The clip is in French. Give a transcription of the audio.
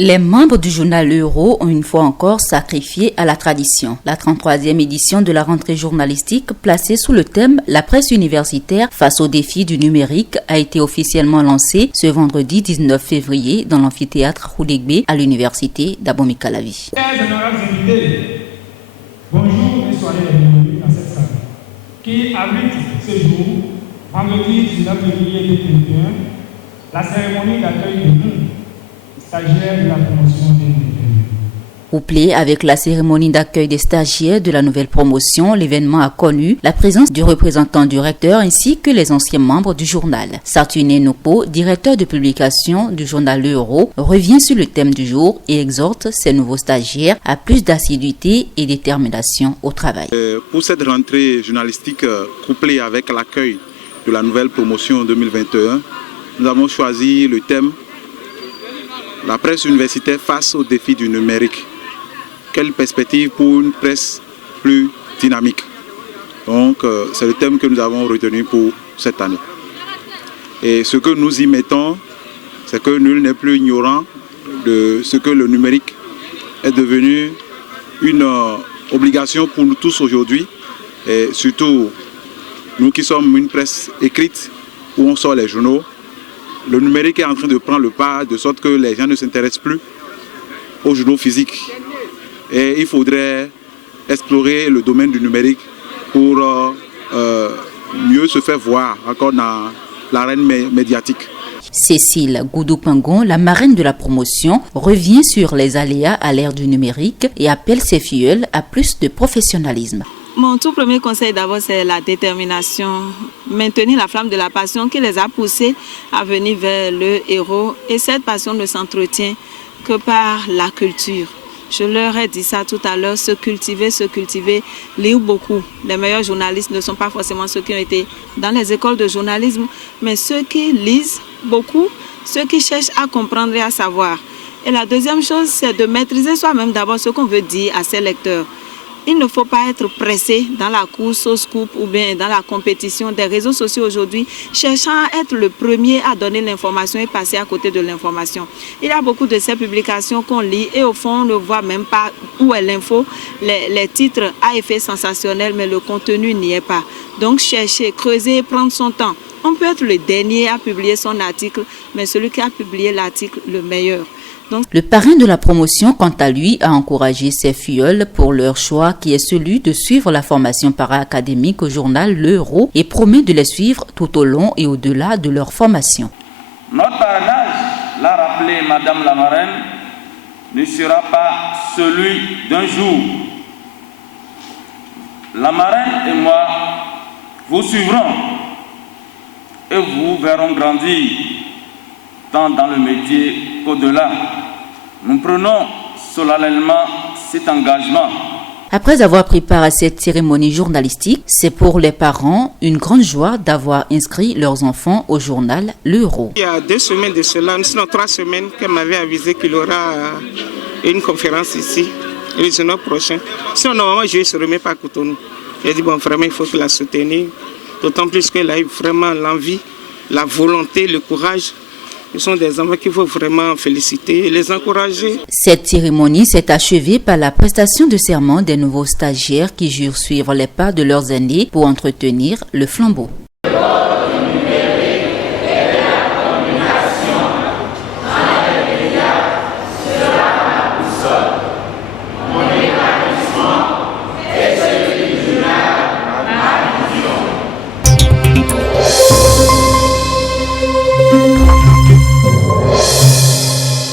Les membres du journal L'Euro ont une fois encore sacrifié à la tradition. La 33e édition de la rentrée journalistique, placée sous le thème « La presse universitaire face aux défis du numérique » a été officiellement lancée ce vendredi 19 février dans l'amphithéâtre Roulégbé à l'université d'Abomey-Calavi. Chers honorables invités, bonjour et soyez les bienvenus dans cette salle qui abrite ce jour, vendredi 19 février 2021, la cérémonie d'accueil de nous, stagiaires de la promotion 2021. Couplé avec la cérémonie d'accueil des stagiaires de la nouvelle promotion, l'événement a connu la présence du représentant du recteur ainsi que les anciens membres du journal. Sartuné Nopo, directeur de publication du journal L'Euro, revient sur le thème du jour et exhorte ses nouveaux stagiaires à plus d'assiduité et détermination au travail. Pour cette rentrée journalistique couplée avec l'accueil de la nouvelle promotion 2021, nous avons choisi le thème « La presse universitaire face aux défis du numérique ». Quelle perspective pour une presse plus dynamique? Donc c'est le thème que nous avons retenu pour cette année. Et ce que nous y mettons, c'est que nul n'est plus ignorant de ce que le numérique est devenu une obligation pour nous tous aujourd'hui. Et surtout, nous qui sommes une presse écrite, où on sort les journaux, le numérique est en train de prendre le pas, de sorte que les gens ne s'intéressent plus aux journaux physiques. Et il faudrait explorer le domaine du numérique pour mieux se faire voir encore dans l'arène médiatique. Cécile Goudou-Pangon, la marraine de la promotion, revient sur les aléas à l'ère du numérique et appelle ses filleuls à plus de professionnalisme. Mon tout premier conseil d'abord, c'est la détermination, maintenir la flamme de la passion qui les a poussés à venir vers le héros. Et cette passion ne s'entretient que par la culture. Je leur ai dit ça tout à l'heure, se cultiver, lire beaucoup. Les meilleurs journalistes ne sont pas forcément ceux qui ont été dans les écoles de journalisme, mais ceux qui lisent beaucoup, ceux qui cherchent à comprendre et à savoir. Et la deuxième chose, c'est de maîtriser soi-même d'abord ce qu'on veut dire à ses lecteurs. Il ne faut pas être pressé dans la course au scoop ou bien dans la compétition des réseaux sociaux aujourd'hui, cherchant à être le premier à donner l'information et passer à côté de l'information. Il y a beaucoup de ces publications qu'on lit et au fond on ne voit même pas où est l'info. Les titres à effet sensationnel mais le contenu n'y est pas. Donc chercher, creuser, prendre son temps. On peut être le dernier à publier son article, mais celui qui a publié l'article le meilleur. Le parrain de la promotion, quant à lui, a encouragé ses filleuls pour leur choix qui est celui de suivre la formation para-académique au journal L'Euro et promet de les suivre tout au long et au-delà de leur formation. Notre parrainage, l'a rappelé Madame la marraine, ne sera pas celui d'un jour. La marraine et moi vous suivrons et vous verrons grandir tant dans le métier qu'au-delà. Nous prenons solennellement cet engagement. Après avoir pris part à cette cérémonie journalistique, c'est pour les parents une grande joie d'avoir inscrit leurs enfants au journal L'Euro. Il y a 2 semaines de cela, sinon 3 semaines, qu'elle m'avait avisé qu'il y aura une conférence ici, le journal prochain. Sinon, normalement, je ne se remets pas à Cotonou. J'ai dit, bon, vraiment, il faut la soutenir, d'autant plus qu'elle a eu vraiment l'envie, la volonté, le courage. Ce sont des enfants qu'il faut vraiment féliciter et les encourager. Cette cérémonie s'est achevée par la prestation de serment des nouveaux stagiaires qui jurent suivre les pas de leurs aînés pour entretenir le flambeau.